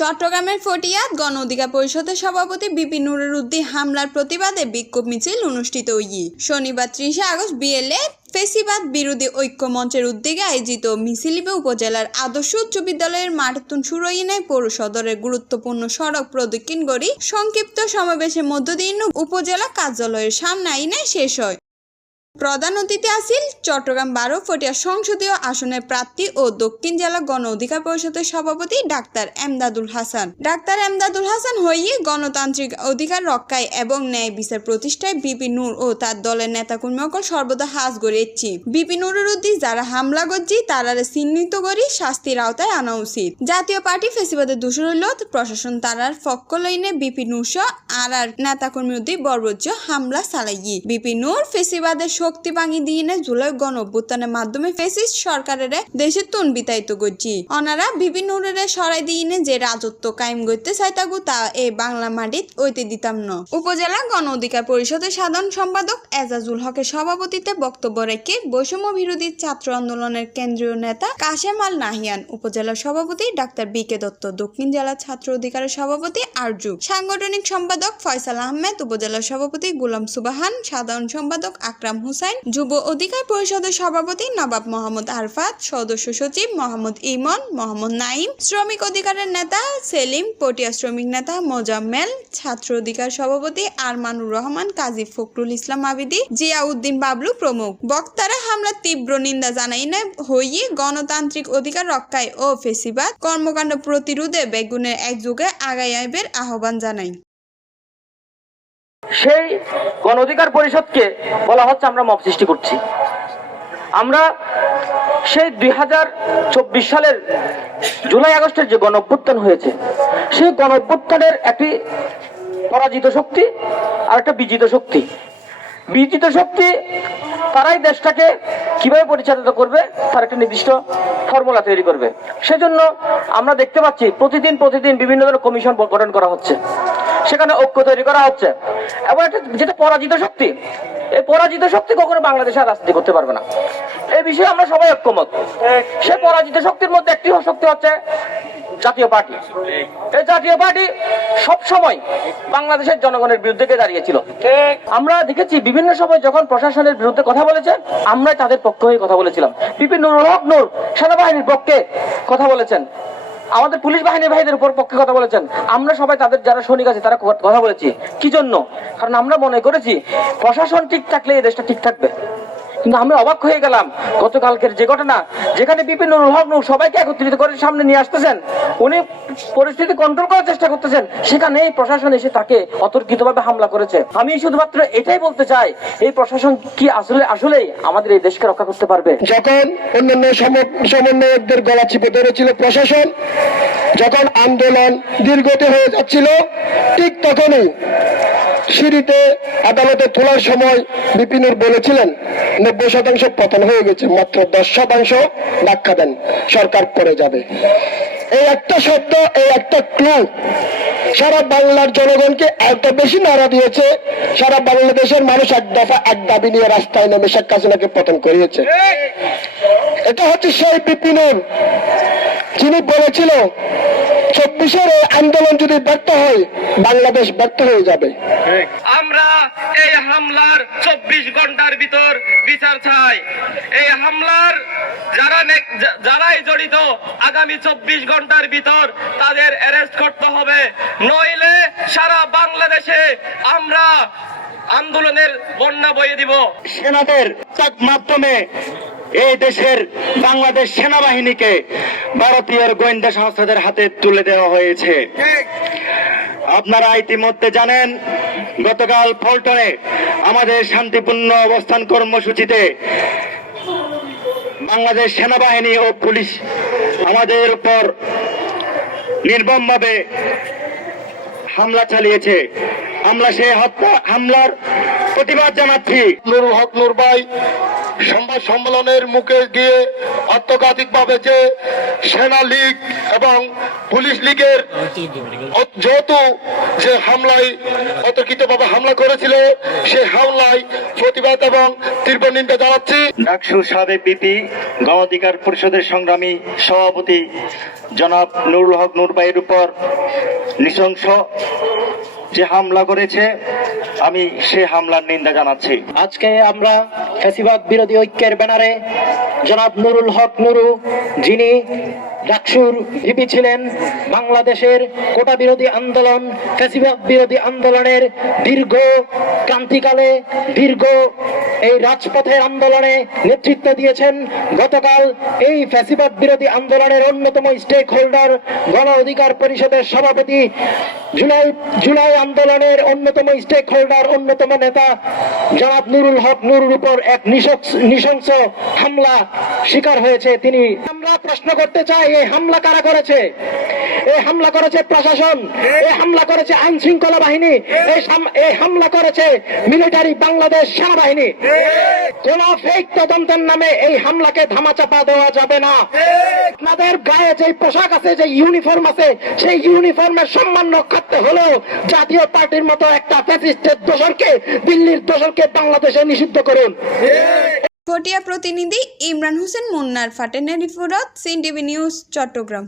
চট্টগ্রামের ফটিয়াত গণ অধিকার পরিষদের সভাপতি বিপি নুরের উদ্দিন হামলার প্রতিবাদে বিক্ষোভ মিছিল অনুষ্ঠিত শনিবার 30 আগস্ট বিএলএ ফেসিবাদ বিরোধী ঐক্য মঞ্চের উদ্যোগে আয়োজিত মিছিলিবে উপজেলার আদর্শ উচ্চ বিদ্যালয়ের মাঠতুন সুরইনায় পৌর সদরের গুরুত্বপূর্ণ সড়ক প্রদক্ষিণ করি সংক্ষিপ্ত সমাবেশের মধ্য দিয়ে উপজেলা কার্যালয়ের সামনে আইনে শেষ হয়। প্রধান অতিথি আসিল চট্টগ্রাম 12 ফটিয়া সংসদীয় আসনের প্রার্থী ও দক্ষিণ জেলা গণ অধিকার পরিষদের সভাপতি ডাক্তার এমদাদুল হাসান। ডাক্তার এমদাদুল হাসান হইয়ে গণতান্ত্রিক অধিকার রক্ষায় এবং ন্যায় বিচার প্রতিষ্ঠায় বিপি নূর ও তার দলের নেতাকর্মীসকল সর্বদা হাজ গড়িয়েছি। বিপি নুরের উদ্দিন যারা হামলা করছি তারারে চিহ্নিত করি শাস্তির আওতায় আনা উচিত। জাতীয় পার্টি ফেসিবাদের দোষর হইল প্রশাসন তারার পক্ষ লইনে বিপি নূর আর নেতাকর্মী উদ্দিন বর্বর্য হামলা চালাই। বিপি নূর ফেসিবাদের শক্তি ভাঙি দিয়ে জুলাই গণ অভ্যুত্থানের মাধ্যমে ফেসিস্ট সরকারের দেশের তুন বিতাড়িত করছি। ওনারা বিভিন্ন সরাই দিয়ে যে রাজত্ব কায়েম করতে চাইতাগু তা এই বাংলা মাটিত ওইতে দিতাম না। উপজেলা গণ অধিকার পরিষদের সাধারণ সম্পাদক এজাজুল হকের সভাপতিতে বক্তব্য রেখে বৈষম্য বিরোধী ছাত্র আন্দোলনের কেন্দ্রীয় নেতা কাশেম আল নাহিয়ান, উপজেলা সভাপতি ডাক্তার বিকে দত্ত, দক্ষিণ জেলা ছাত্র অধিকারের সভাপতি আরজু, সাংগঠনিক সম্পাদক ফয়সাল আহমেদ, উপজেলা সভাপতি গোলাম সুবাহান, সাধারণ সম্পাদক আকরাম হুসাইন, যুব অধিকার পরিষদের সভাপতি নবাব মোহাম্মদ আরফাত, সদস্য সচিব মোহাম্মদ ইমন, মোহাম্মদ নাইম, শ্রমিক অধিকারের নেতা সেলিম, পটিয়া শ্রমিক নেতা মোজাম্মেল, ছাত্র অধিকার সভাপতি আরমানুর রহমান, কাজী ফখরুল ইসলাম আবিদি, জিয়াউদ্দিন বাবলু প্রমুখ। বক্তারা হামলার তীব্র নিন্দা জানাইনে হইয়ে গণতান্ত্রিক অধিকার রক্ষায় ও ফেসিবাদ কর্মকাণ্ড প্রতিরোধে বেগুনের একযোগে আগাইবের আহ্বান জানাই। সেই গণ অধিকার পরিষদকে বলা হচ্ছে আমরা মব সৃষ্টি করছি। আমরা সেই 2024 সালের জুলাই আগস্টের যে গণ অভ্যুত্থান হয়েছে সেই গণ অভ্যুত্থানের একটি পরাজিত শক্তি আর একটা বিজিত শক্তি। বিজিত শক্তি তারাই দেশটাকে কিভাবে পরিচালিত করবে তার একটা নির্দিষ্ট ফর্মুলা তৈরি করবে। সেজন্য আমরা দেখতে পাচ্ছি প্রতিদিন বিভিন্ন ধরনের কমিশন গঠন করা হচ্ছে, সেখানে ঐক্য তৈরি করা হচ্ছে এবং একটা যেটা পরাজিত শক্তি, এই পরাজিত শক্তি কখনো বাংলাদেশে রাজনীতি করতে পারবে না। এই বিষয়ে আমরা সবাই ঐক্যমত। সেই পরাজিত শক্তির মধ্যে একটি শক্তি হচ্ছে জাতীয় পার্টি। এই জাতীয় পার্টি সব সময় বাংলাদেশের জনগণের বিরুদ্ধে দাঁড়িয়েছিল। আমরা দেখেছি বিভিন্ন সময় যখন প্রশাসনের বিরুদ্ধে কথা বলেছে আমরা তাদের পক্ষ হয়ে কথা বলেছিলাম। বিপি নুরুল হক নূর সেনাবাহিনীর পক্ষে কথা বলেছেন, আমাদের পুলিশ বাহিনীর ভাইদের উপর পক্ষে কথা বলেছেন। আমরা সবাই তাদের যারা সৈনিক আছে তারা কথা বলেছি। কি জন্য? কারণ আমরা মনে করেছি প্রশাসন ঠিক থাকলে এই দেশটা ঠিক থাকবে। কিন্তু আমি অবাক হয়ে গেলাম গতকালকের যে ঘটনা, যেখানে বিপি নুরুল হক নূর সবাইকে একত্রিত করে সামনে নিয়ে আসতেছেন, উনি পরিস্থিতি কন্ট্রোল করার চেষ্টা করতেছেন, সেখানে এই প্রশাসন এসে তাকে অতর্কিতভাবে হামলা করেছে। আমি শুধুমাত্র এটাই বলতে চাই, এই প্রশাসন কি আসলেই আমাদের এই দেশকে রক্ষা করতে পারবে? যখন অন্যান্য সমন্বয়কদের গলা চিপে ধরেছিল প্রশাসন, যখন আন্দোলন দীর্ঘতে হয়ে যাচ্ছিল, ঠিক তখনই সিঁড়িতে আদালতে তোলার সময় বিপিনুর বলেছিলেন 90% পতন হয়ে গেছে, মাত্র 10% ধাক্কা দেন, সরকার পড়ে যাবে। এই একটা শব্দ, এই একটা ক্লু সারা বাংলার জনগণকে এত বেশি নাড়া দিয়েছে, সারা বাংলাদেশের মানুষ এক দফা এক দাবি নিয়ে রাস্তায় নেমে শেখ হাসিনাকে পতন করিয়েছে। এটা হচ্ছে সেই বিপিনুর যিনি বলেছিল 24-এর আন্দোলন যদি ব্যর্থ হয় বাংলাদেশ ব্যর্থ হয়ে যাবে। আমরা এই হামলার 24 ঘন্টার ভিতর বিচার চাই। এই হামলার যারাই জড়িত আগামী 24 ঘন্টার ভিতর তাদের অ্যারেস্ট করতে হবে, নইলে সারা বাংলাদেশে আমরা আন্দোলনের বন্যা বয়ে দিব। সেনাদের মাধ্যমে এই দেশের বাংলাদেশ সেনাবাহিনীকে ভারতীয় গোয়েন্দা সংস্থাদের হাতে তুলে দেওয়া হয়েছে। আপনারা ইতিমধ্যে জানেন, গতকাল পল্টনে আমাদের শান্তিপূর্ণ অবস্থান কর্মসূচিতে বাংলাদেশ সেনাবাহিনী ও পুলিশ আমাদের উপর নির্মমভাবে হামলা চালিয়েছে। আমরা সেই হামলার প্রতিবাদ জানাচ্ছি। নুরুল হক নূর ভাই সংবাদ সম্মেলনের মুখে গিয়ে আত্মঘাতিকভাবে যে সেনা লীগ এবং পুলিশ লীগের যেহেতু যে হামলায় অতর্কিতভাবে হামলা করেছিল সেই হামলায় প্রতিবাদ এবং তীব্র নিন্দা জানাচ্ছি। ডাকসুর সাবেক বিপি গণ অধিকার পরিষদের সংগ্রামী সভাপতি জনাব নুরুল হক নূর ভাইয়ের উপর নৃশংস যে হামলা করেছে, আমি সে হামলার নিন্দা জানাচ্ছি। আজকে আমরা ফ্যাসিবাদ বিরোধী ঐক্যের ব্যানারে জনাব নুরুল হক নুরু, যিনি ডাকসুর ভিপি ছিলেন, বাংলাদেশের কোটা বিরোধী আন্দোলন, ফ্যাসিবাদ বিরোধী আন্দোলনের দীর্ঘ ক্রান্তিকালে দীর্ঘ এই রাজপথের আন্দোলনে নেতৃত্ব দিয়েছেন। গতকাল এই ফ্যাসিবাদ বিরোধী আন্দোলনের অন্যতম স্টেক হোল্ডার গণ অধিকার পরিষদের সভাপতি, জুলাই আন্দোলনের অন্যতম স্টেক হোল্ডার, অন্যতম নেতা জনাব নুরুল হক নুরুর উপর এক নৃশংস হামলা শিকার হয়েছে তিনি। আমরা প্রশ্ন করতে চাই, এই হামলা কারা করেছে? এই হামলা করেছে প্রশাসন, এই হামলা করেছে আইন শৃঙ্খলা বাহিনী, এই হামলা করেছে মিলিটারি বাংলাদেশ সেনাবাহিনী। কোন ফেক তদন্তের নামে এই হামলাকে ধামাচাপা দেওয়া যাবে না। আপনাদের গায়ে যে পোশাক আছে, যে ইউনিফর্ম আছে, সেই ইউনিফর্মের সম্মান রক্ষার্থে হলেও জাতীয় পার্টির মতো একটা ফ্যাসিস্টের দোসরকে, দিল্লির দোসরকে বাংলাদেশে নিষিদ্ধ করুন। পটিয়া প্রতিনিধি ইমরান হোসেন মুন্নার ফাটেনের রিপোর্ট, সিএনটিভি নিউজ, চট্টগ্রাম।